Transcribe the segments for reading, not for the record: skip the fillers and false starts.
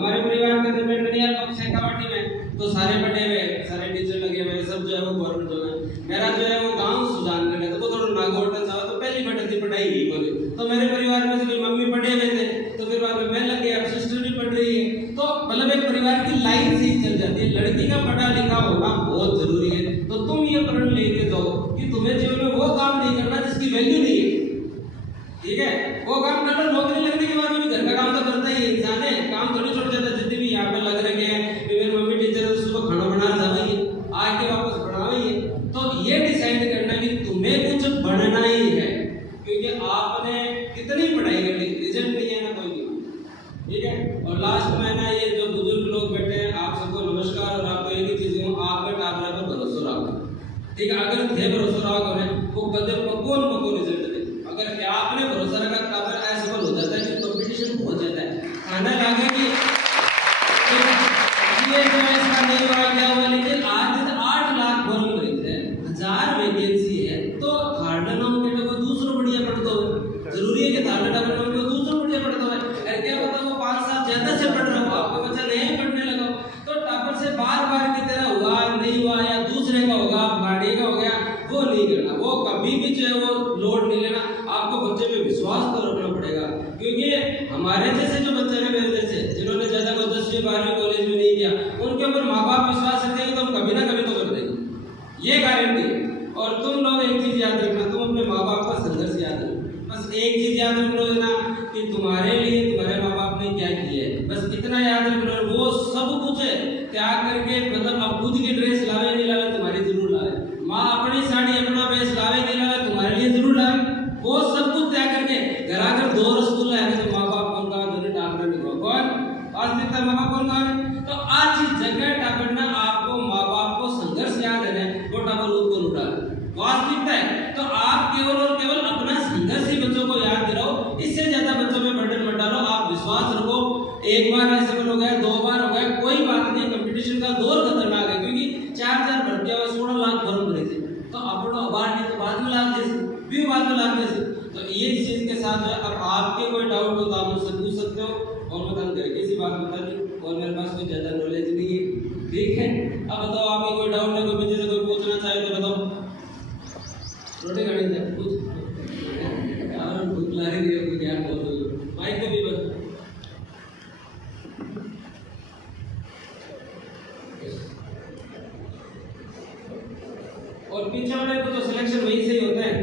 हमारे परिवार के अंदर ननियाल का शेखावाटी में तो सारे बटे हुए, सारे टीचर लगे हुए, सब जो है वो गवर्नमेंट जो है। मेरा जो है वो गांव सुजान कर तो वो थोड़ा नागौर का था, तो पहली बटे थी पढ़ाई ही बोली। तो मेरे परिवार में से कोई मम्मी पढ़े हुए थे, तो फिर बाद में मैं लग गया, अब सिस्टर भी पढ़ रही है। तो मतलब एक परिवार की लाइन से ही चल जाती है। लड़की का पढ़ा लिखा होना बहुत जरूरी है। तो तुम ये प्रण लेके जाओ कि तुम्हें जीवन में वो काम नहीं करना जिसकी वैल्यू नहीं है, ठीक है? वो काम कर लो, नौकरी लगने के बाद भी घर का काम तो करता ही है इंसान है, काम थोड़ी छोड़ जाता। जितने भी यहाँ पे लग रहे हैं, मेरी मम्मी टीचर है, सुबह खाना बना जाएगी, आके वापस पढ़ाएंगे। तो ये डिसाइड करना कि तुम्हें कुछ बनना ही है, क्योंकि आपने कितनी पढ़ाई कर ली, रिजल्ट नहीं है ना कोई भी, ठीक है? और लास्ट में ना ये जो बुजुर्ग लोग बैठे हैं, आप सबको नमस्कार। और आपको एक ही चीज कहूँ, आप पे टाबरा पर भरोसा रखो, ठीक है? अगर थे भरोसा रखो वो कदे पकोन पको रिजल्ट दे। अगर आपने भरोसा रखा टाबर असफल हो जाता है, कि कंपटीशन हो जाता है, खाना लागे कि ये जो है इसका नहीं हुआ क्या हुआ। लेकिन आज 8 लाख फॉर्म भरते हैं, 1000 वैकेंसी है, तो थर्ड नंबर के को दूसरा बढ़िया पढ़ता हो। जरूरी है कि थर्ड नंबर को दूसरा बढ़िया पढ़ता हो। अरे क्या पता वो 5 साल ज्यादा से पढ़ रहा हो, आपका बच्चा नहीं पढ़ने लगा, तो टापर से बार-बार की तरह हुआ नहीं हुआ या दूसरे का होगा, भाड़ी का हो गया, वो नहीं करना। वो कभी भी जो है वो लोड नहीं लेना। आपको बच्चे पे विश्वास तो रखना पड़ेगा, क्योंकि हमारे जैसे जो बच्चे हैं, मेरे जैसे जिन्होंने ज्यादा को 10वीं 12वीं कॉलेज में नहीं किया, उनके ऊपर माँ बाप विश्वास रखेंगे तो हम कभी ना कभी तो कर देंगे, ये गारंटी। और तुम लोग एक चीज याद रखना, तुम अपने माँ बाप का संघर्ष याद रखना। बस एक चीज याद रख लो ना, कि तुम्हारे लिए तुम्हारे माँ बाप ने क्या किया है, बस इतना याद रख लो। वो सब कुछ त्याग करके, मतलब अब खुद की ड्रेस लावे नहीं लावे, तुम्हारी जरूर लावे। माँ अपनी साड़ी अपना बेस लावे नहीं लावे, तुम्हारे लिए जरूर लावे। वो सब कुछ त्याग करके घर आकर 2 रसगुल्ला है, तो माँ बाप कौन कहा, दोनों टाकरा नहीं हुआ, कौन वास्तविकता माँ बाप कौन कहा। तो आज इस जगह टाकरना आपको माँ बाप को संघर्ष याद है, वो टाकर रूप को लुटा वास्तविकता है। तो आप केवल और केवल अपना संघर्ष ही बच्चों को याद दिलाओ, इससे ज्यादा बच्चों में बर्डन मत डालो। आप विश्वास रखो, एक बार ऐसे हो गया, 2 बार हो गया, कोई बात नहीं। कंपटीशन का दौर खतरनाक है, क्योंकि 4 भर्तियां 16 लाख फॉर्म भरे थे, तो अपना अवार्ड नहीं तो बाद में लाभ जैसे भी बाद में लाभ जैसे। तो ये चीज के साथ जो अब आपके कोई डाउट हो तो आप मुझसे पूछ सकते हो, और मैं तंग करके इसी बात बता दी, और मेरे पास कोई ज्यादा नॉलेज नहीं है, ठीक है? अब बताओ, आपके कोई डाउट है, कोई मुझे कोई पूछना चाहे तो बताओ। रोटी खानी है, पूछ यार, भूख लग रही है, कोई ज्ञान बोल दो, माइक को भी बता। और पीछे वाले को तो सिलेक्शन वहीं से ही होता है,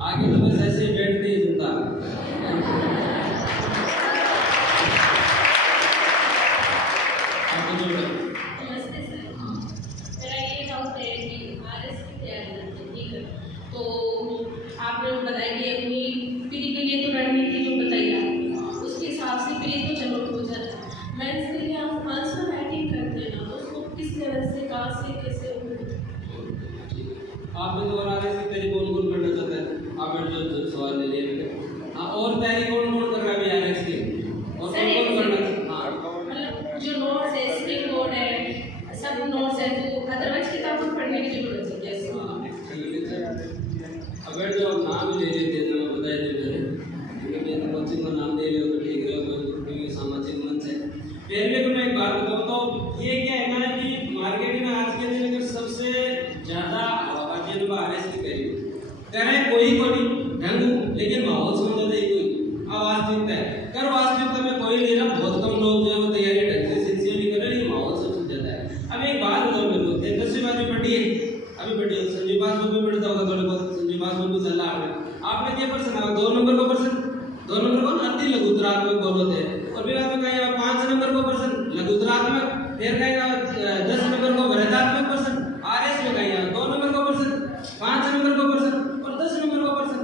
आगे तो बस ऐसे ही बैठते ही जुड़ता। नमस्ते सर, मेरा ये डाउट है कि आरएस की तैयारी करते हैं, ठीक है? तो आपने बताया कि अपनी पीढ़ी के लिए तो रणनीति जो बताई आपने, उसके हिसाब से पीढ़ी तो चलो हो जाता है। मैं इसके लिए आप आंसर राइटिंग करते हैं ना, तो उसको किस तरह से, कहाँ से, कैसे आपने तो आरएस की तैयारी कौन करना चाहता है? आपने जो सवाल ले लिया, हाँ, और तैयारी कौन कर रहा है आरएस की, और कौन करना चाहता है? मतलब जो नोट्स है, स्प्रिंग बोर्ड है, सब नोट्स है, तो अदरवाइज किताबों को पढ़ने की जरूरत है जैसे। अगर जो आप नाम ले लेते हैं तो बता देते हैं, क्योंकि कोचिंग का नाम दे रहे हो तो ठीक है, क्योंकि सामाजिक मंच है। पहले को मैं एक बात बताऊँ, तो ये क्या है ना कि मार्केट में आज के दिन अगर सबसे ज्यादा आरएस की करें कोई ढंग, लेकिन माहौल समझ आता है कोई अवास्तविकता है। कर वास्तविकता में कोई नहीं रहा, बहुत कम लोग जो है वो तैयारी ढंग से सिंसियरली कर रहे हैं, माहौल सबसे ज्यादा है। अब एक बात बताओ मेरे को, 10वीं 12वीं पढ़ी है, अभी पढ़ी है, संजीव पासबुक में पढ़ता होगा थोड़ा बहुत, संजीव पासबुक भी चला आपने क्या पर्सन है, 2 नंबर को पर्सन, 2 नंबर को अति लघुतरात्मक बोल होते हैं, और फिर आपने कहा 5 नंबर को पर्सन लघुतरात्मक, फिर कहेगा 10 नंबर को वृद्धात्मक पर्सन, आरएस में कहेगा 2 नंबर को पर्सन, 5 नंबर को पर्सन और 10 नंबर को पर्सन।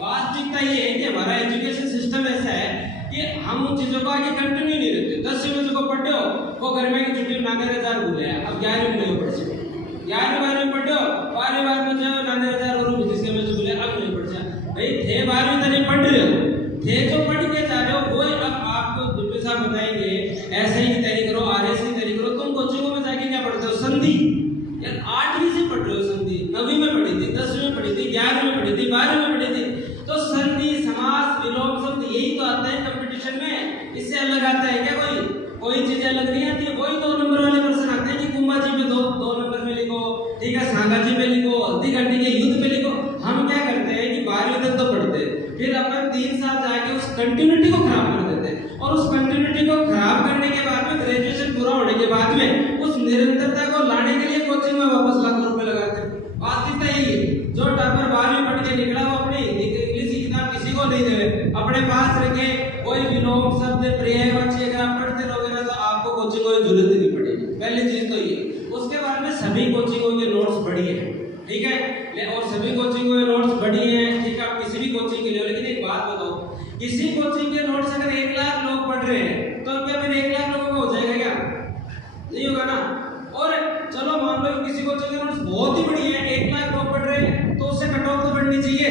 वास्तविकता ये है कि हमारा एजुकेशन सिस्टम ऐसा है कि हम उन चीजों को आगे कंटिन्यू नहीं रखते। 10वीं में जो पढ़े हो वो गर्मी की छुट्टी में नागर 1000 भूले हैं, अब 11वीं में नहीं पढ़ सकते, 11वीं 12वीं पढ़े हो, 12वीं बार में जो नागर 1000 और जिसके में जो भूले अब नहीं पढ़ सकते। भाई थे 12वीं तो नहीं पढ़ रहे हो, थे जो पढ़ के जा रहे हो, वो अब आपको डिप्टी साहब बताएंगे ऐसे ही तैयारी करो, आरएस की तैयारी करो। तुम कोचिंगों में जाके क्या पढ़ते हो? संधि, यार 8वीं से पढ़ रहे हो संधि, 9वीं में पढ़ी थी, 10वीं में पढ़ी थी, 11वीं में पढ़ी थी, 12वीं में पढ़ी थी, तो संधि समास विलोम शब्द यही तो आते हैं कंपटीशन में, इससे अलग आता है क्या कोई चीज बाद में उस निरंतरता को लाने के लिए कोचिंग में वापस लाखों रुपए लगाते हैं। वास्तविकता यही है। जो टॉपर 12वीं पढ़ के निकला वो अपनी इंग्लिश की किताब किसी को नहीं दे, अपने पास रखे कोई विलोम शब्द पर्यायवाची अगर आप पढ़ते रहोगे ना तो आपको कोचिंग की जरूरत नहीं पड़ेगी। पहली चीज तो ये। उसके बाद में सभी कोचिंगों के नोट्स बढ़िए, ठीक है, और सभी कोचिंगों के नोट्स बढ़िए हैं, ठीक है, आप किसी भी कोचिंग के लिए। लेकिन एक बात बताओ, किसी कोचिंग के नोट्स अगर 1 लाख लोग पढ़ रहे हैं तो क्या फिर 1 लाख लोगों का हो जाएगा क्या? नहीं होगा ना। और चलो मान लो किसी कोचिंग के नोट्स बहुत ही बढ़िया है, 1 लाख लोग पढ़ रहे हैं तो उससे कट ऑफ तो बढ़नी चाहिए,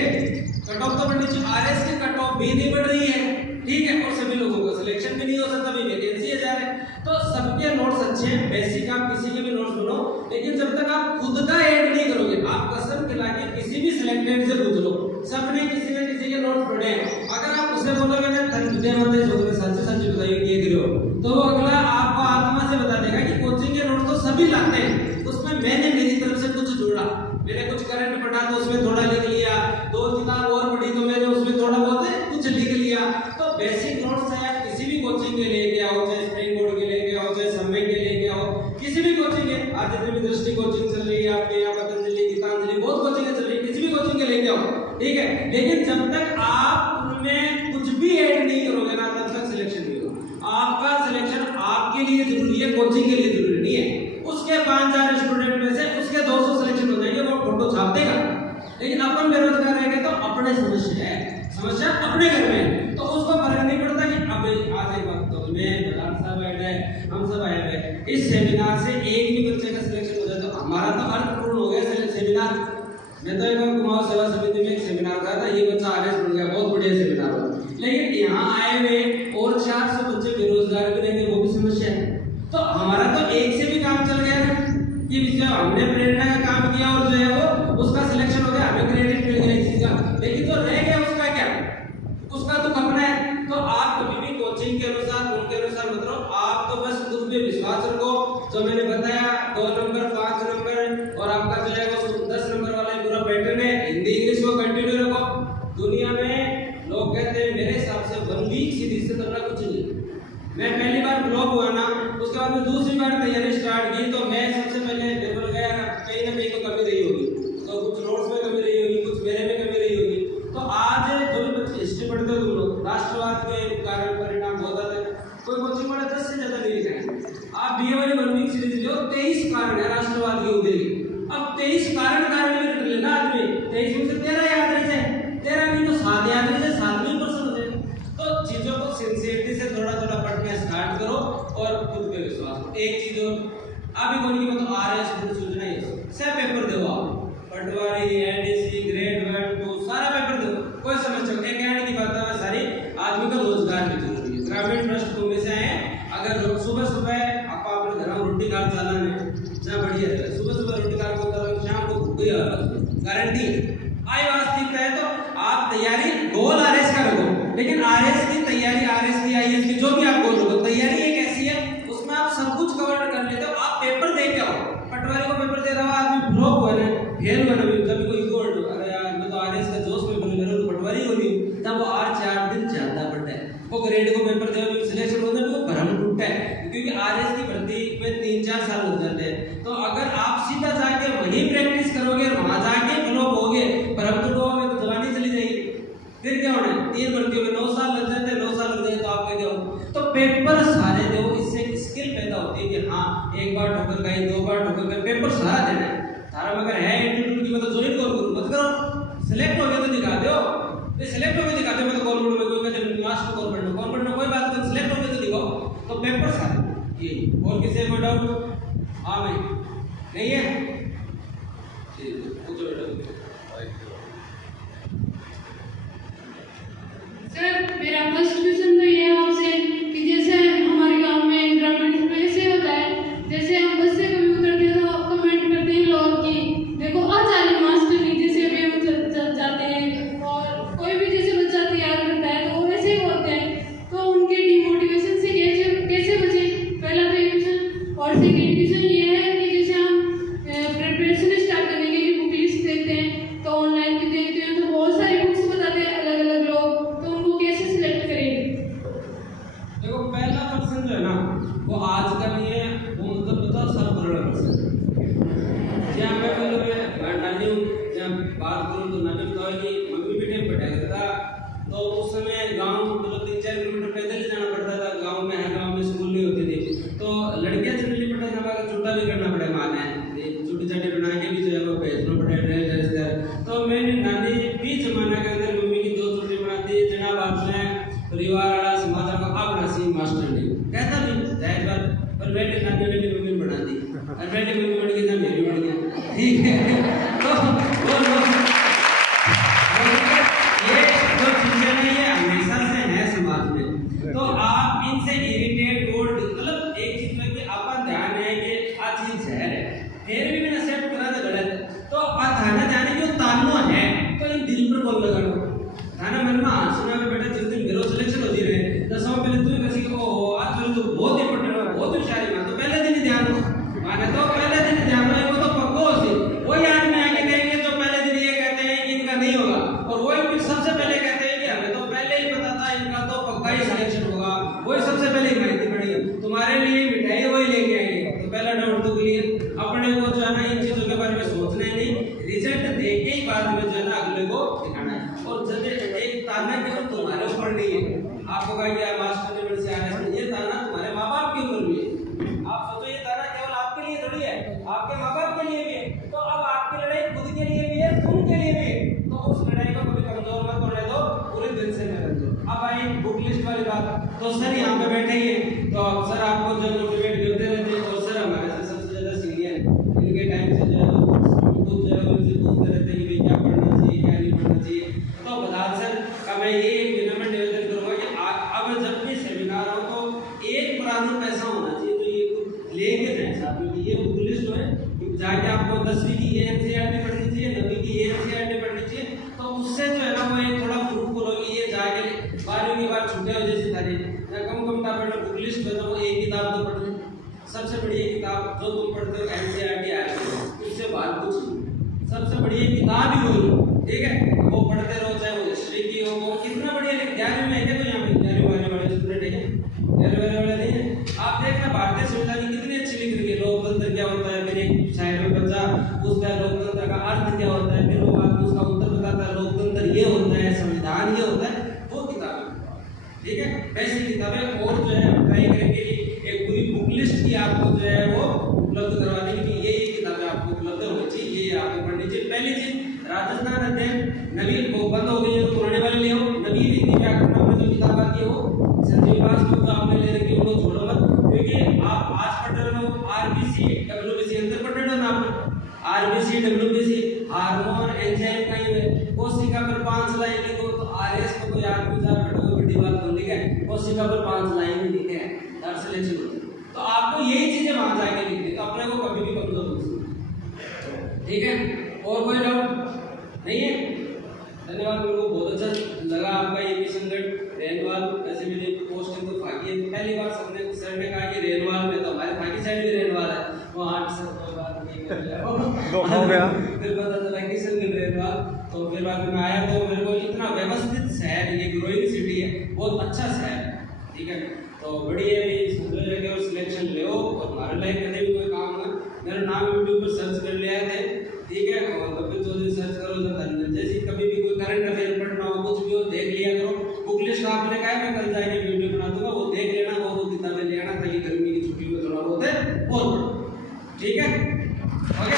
कट ऑफ तो बढ़नी चाहिए। आरएस की कट ऑफ भी नहीं बढ़ रही है, ठीक है, और सभी लोगों का सिलेक्शन भी नहीं हो सकता, भी वैकेंसी जा रहे हैं। तो सबके नोट्स अच्छे हैं, बेसिक आप किसी के भी नोट्स बनो, लेकिन जब तक आप खुद का ऐड नहीं करोगे, आप कसम खिला के किसी भी सिलेक्टेड से पूछ लो, सबने किसी न किसी के नोट्स पढ़े हैं। अगर आप उसे बोलोगे ना तुझे मत छोड़ सच सच बताइए ये करो, तो वो अगला आपको आत्मा से बता देगा कि कोचिंग के नोट्स तो सभी लाते हैं, उसमें मैंने मेरी तरफ से कुछ जोड़ा, मैंने कुछ करंट पढ़ा तो उसमें थोड़ा लिख लिया, 2 किताब और पढ़ी तो मैंने उसमें थोड़ा बहुत कुछ लिख लिया। तो बेसिक नोट्स है, आप किसी भी कोचिंग के लेके आओ, चाहे स्प्रिंग बोर्ड के लेके आओ, चाहे समय के लेके आओ, किसी भी कोचिंग के, आदित्य भी दृष्टि कोचिंग चल रही है आपके यहाँ, पतंजलि, गीतांजलि, बहुत कोचिंग चल रही है, किसी भी कोचिंग के लेके आओ, ठीक है। लेकिन जब तक आप उनमें कुछ भी ऐड नहीं करोगे ना तब तक सिलेक्शन नहीं होगा। आपका सिलेक्शन आपके लिए जरूरी है, कोचिंग के लिए जरूरी नहीं है। उसके 5000 स्टूडेंट में से उसके 200 सिलेक्शन हो जाएंगे, वो फोटो छाप देगा। लेकिन अपन बेरोजगार रहेंगे तो अपने समस्या है, समस्या अपने घर में, तो उसको फर्क नहीं पड़ता कि अब आज एक बात तो मैं प्रधान साहब आए हैं, हम सब आए हैं, इस सेमिनार से एक भी बच्चे का सिलेक्शन हो जाए तो हमारा तो अर्थपूर्ण हो गया सेमिनार। मैं तो एक बार कुमाऊं सेवा समिति में एक सेमिनार था, ये बच्चा आगे बढ़ गया, बहुत बढ़िया सेमिनार हुआ। लेकिन यहाँ आए हुए और 400 बच्चे बेरोजगार भी रहेंगे, वो भी समस्या है। तो हमारा तो एक से भी काम चल गया ना, ये विषय हमने प्रेरणा का काम किया और जो है वो उसका सिलेक्शन हो गया, हमें क्रेडिट मिल गया इस चीज का। लेकिन जो रह गया उसका क्या, उसका तो अपना है। तो आप कभी भी कोचिंग के अनुसार उनके अनुसार मत रहो, आप तो बस खुद पे विश्वास रखो। जो मैंने बताया 2 नंबर 5 नंबर और आपका जो है वो 10 नंबर वाला पूरा पैटर्न है, हिंदी इंग्लिश को कंटिन्यू रखो। दुनिया में लोग कहते हैं, मेरे हिसाब से 1 वीक सीरीज से करना कुछ नहीं। मैं पहली बार ब्लॉक हुआ ना, उसके बाद में दूसरी बार तैयारी स्टार्ट की, तो मैं सबसे पहले पेपर गया, कहीं ना कहीं तो कमी रही होगी, तो कुछ नोट्स में कमी रही होगी, कुछ मेरे में कमी रही होगी। तो आज जो भी बच्चे हिस्ट्री पढ़ते हो तुम लोग, राष्ट्रवाद के कारण परिणाम बहुत आते हैं, कोई कोचिंग वाला 10 से ज्यादा नहीं लिखा। आप बीए वाली 1 वीक सीरीज लो, 23 कारण है राष्ट्रवाद के उदय। अब 23 कारण भी कर लेना आदमी, 23 में से 13 याद रह जाए, 13 नहीं तो 7 याद रह जाए, 7 में परसेंट हो जाए। तो चीजों को सिंसियरिटी से थोड़ा थोड़ा पढ़ना स्टार्ट करो और खुद पे विश्वास करो। एक चीज और अभी कोई नहीं मतलब आरएस सूचना है, सब पेपर दो आप, पटवारी, एडीसी, ग्रेड 1 2 सारा पेपर दो, कोई समस्या नहीं। कहने की बात है सारी, आदमी का रोजगार भी जरूरी है। ग्रामीण पृष्ठभूमि से है, अगर सुबह सुबह आप अपने घर में रोटी खा जाना है जहाँ बढ़िया है, सुबह रोटी खा को शाम को भूख ही गारंटी आई वास्तविकता है। तो आप तैयारी गोल आरएस का रखो, लेकिन आरएस की तैयारी, आरएस की आईएएस की जो भी आप गोल रखो, तैयारी एक ऐसी है उसमें आप सब कुछ कवर कर लेते हो। आप पेपर दे के आओ, पटवारी को पेपर दे रहा हो, आदमी फ्लॉप हुआ ना, फेल हुआ ना, कभी कोई गोल्ड, अरे यार मैं तो आरएस का जोश में बन मेरा तो पटवारी हो रही हूँ, तब वो 4 दिन ज्यादा पड़ता है। वो ग्रेड को पेपर दे सिलेक्शन होता है, वो भ्रम टूटता है, क्योंकि आरएस की भर्ती में 3-4 साल लग जाते हैं। तो अगर आप सीधा जाके वही प्रैक्टिस करोगे और वहां जाके फ्लॉप होगे, भ्रम टूटोगे तो जवानी चली जाएगी, फिर क्या होना है? 3 भर्तियों में 9 साल लग जाते हैं, 9 साल लग जाए तो आप क्या हो। तो पेपर सारे दो, इससे एक स्किल पैदा होती है कि हाँ एक बार ठोकर गई, 2 बार ठोकर गई, पेपर सारा देना है। तारा मगर है एटीट्यूड की मतलब ज्वाइन करो मत करो, सिलेक्ट हो गए तो दिखा दो, सिलेक्ट हो गए दिखाते हो, तो गवर्नमेंट में कोई कहते लास्ट गवर्नमेंट में कोई बात नहीं, सिलेक्ट हो गए तो दिखाओ। तो पेपर सारे ये, और किसी कोई डाउट? हाँ भाई नहीं है, पूछो बेटा। सर मेरा फर्स्ट क्वेश्चन तो ये है आपसे कि जैसे हमारे गांव में ग्रामीण में ऐसे होता है, जैसे हम बस से कभी उतरते हैं तो कमेंट करते हैं लोग कि देखो आ जाने मास्टर नहीं, जैसे अभी हम जाते हैं और कोई भी जैसे बच्चा तैयार करता है तो वो वैसे ही होते हैं, तो उनके डिमोटिवेशन से कैसे बचे, पहला तो ये क्वेश्चन। और सेकेंड क्वेश्चन ये है कि जैसे हम प्रिपरेशन स्टार्ट करने के लिए बुक लिस्ट देते हैं, तो ऑनलाइन भी देखते हैं तो बहुत सारी बुक्स बताते हैं अलग अलग लोग, तो उनको कैसे सिलेक्ट करेंगे? देखो पहला पर्सन जो है ना वो आज का नहीं है, वो अल्फाबेटिक अल्फाबेटिक मम्मी बना दी, अल्फाबेटिक मम्मी बन गई ना मेरी बन गया, ठीक है। तो वो लोग ये जो चीजें ना ये हमेशा से है समाज में, तो आप इनसे इरिटेट गोल्ड मतलब एक चीज में कि आपका ध्यान है कि आ चीज जहर है, फिर भी मैंने एक्सेप्ट करा तो गलत है, तो थाना जाने की तानो है तो इन दिल पर बोल लगाना थाना मन में सुना में बेटा जिस दिन मेरो सिलेक्शन हो जी रहे 10 साल पहले तू किसी को आज तो बहुत ही पढ़ने वाला बहुत होशियार है, तो पहले दिन ही ध्यान दो माने तो पहले दिन ही ध्यान दो, वो तो पक्को से वही आदमी आके कहेंगे जो पहले दिन ये कहते हैं कि इनका नहीं होगा, और वही फिर सबसे पहले कहते हैं कि हमें तो पहले ही पता था इनका तो पक्का ही सिलेक्शन होगा, वही सबसे पहले ही माहिती पड़ी तुम्हारे लिए मिठाई वही लेके आएंगे, तो पहला डाउट तो क्लियर। अपने को जो है ना इन चीजों के बारे में सोचना ही नहीं, रिजल्ट देख के ही बाद में जो है ना अगले को दिखाना है, और जब एक ताना केवल तुम्हारे ऊपर नहीं है, आपको कहा गया मास्टर लेवल से आने से ये ताना तुम्हारे माँ बाप के ऊपर भी है, आप सोचो ये ताना केवल आपके लिए थोड़ी है, आपके माँ बाप के लिए भी है, तो अब आपकी लड़ाई खुद के लिए भी है उनके लिए भी है, तो उस लड़ाई को कभी कमजोर मत होने दो, पूरे दिल से मेहनत दो। अब आई बुक लिस्ट वाली बात, तो सर यहाँ पे बैठे ही है, तो सर आपको जो मोटिवेट करते रहते हैं, और सर हमारे से सबसे ज्यादा सीनियर है, इनके टाइम से जो है खुद जो है उनसे पूछते रहते हैं कि क्या पढ़ना चाहिए क्या नहीं पढ़ना चाहिए, तो बदाल सर का मैं ये विनम्र निवेदन करूंगा कि अब जब भी सेमिनार हो तो एक पुराना पैसा होना चाहिए, तो ये लेके जाए साथ में, ये बुक लिस्ट हो जाके आपको 10वीं की एनसीईआरटी पढ़नी चाहिए, 9वीं की एनसीईआरटी पढ़नी चाहिए, तो उससे जो है ना वो एक थोड़ा फ्रूटफुल होगी, ये जाके 12वीं के बाद छुट्टियां हो जैसी तारीख कम किताब बुक लिस्ट में तो एक किताब तो पढ़ लें, सबसे बढ़िया किताब जो तुम पढ़ते हो एनसीईआरटी आ रही है, उससे बात कुछ नहीं, सबसे बढ़िया किताब ही वही, ठीक है, वो पढ़ते रहो, चाहे वो हिस्ट्री की हो, वो कितना बढ़िया लिख 11वीं में है क्या, तो यहाँ पे 11वीं वाले स्टूडेंट है क्या, 11वीं वाले नहीं है, आप देखना भारतीय संविधान की कितनी अच्छी लिख रही है, लोकतंत्र क्या होता है, फिर एक शायर में बच्चा पूछता है लोकतंत्र का अर्थ क्या होता है, फिर वो आदमी उसका उत्तर बताता है लोकतंत्र ये होता है, संविधान ये होता है, वो किताब है, ठीक है, वैसी किताबें और जो है हम ट्राई करेंगे एक पूरी बुक लिस्ट की आपको जो है वो उपलब्ध करवाने की, ये किताबें आपको उपलब्ध होनी चाहिए, ये आपको पढ़नी चाहिए। पहली चीज राजस्थान अध्ययन नवीन वो बंद हो गई है, तो पुराने वाले ले आओ, नवीन हिंदी व्याकरण में जो किताब आती है वो संजीव पास को तो आपने ले रखी है, उनको छोड़ो मत, क्योंकि आप आज पढ़ रहे हो आरबीसी डब्ल्यूबीसी अंतर पढ़ रहे हो ना आप, आरबीसी डब्ल्यूबीसी हार्मोन एंजाइम का ही है, कोशिका पर 5 लाइन लिखो, तो आरएस को कोई आदमी जा बैठो बड़ी बात बोल लिखा है, कोशिका पर 5 लाइन ही लिखे हैं, दर सिलेक्शन होती है, तो आपको यही चीजें वहां जाके लिखनी, तो अपने को कभी भी कमजोर हो सकते, ठीक है। और कोई डाउट नहीं है? धन्यवाद, मेरे को बहुत अच्छा लगा आपका ये संगठन रेनवाल, वैसे मेरी पोस्टिंग तो फाकी है, पहली बार सर ने कहा कि रेनवाल में, तो हमारे फाकी साइड भी रेनवाल है, वो 8 सर कोई बात नहीं कर लिया हो गया, फिर पता चला कि संगठन रेनवाल, तो फिर बाद में आया तो मेरे को इतना व्यवस्थित शहर, ये ग्रोइंग सिटी है, बहुत अच्छा शहर, ठीक है, तो बढ़िया भी समझो जाके और सिलेक्शन ले और हमारे लाइफ कभी भी कोई काम ना, मेरा नाम यूट्यूब पर सर्च कर लिया थे, ठीक है, और कपिल चौधरी सर्च करो, जैसे कभी भी कोई करंट अफेयर पढ़ना हो कुछ भी हो देख लिया करो, बुक लिस्ट आपने कहा मैं कल जाके वीडियो बना दूंगा, वो देख लेना, वो किताबें ले आना ताकि गर्मी की छुट्टी में थोड़ा बहुत है और ठीक है, ओके।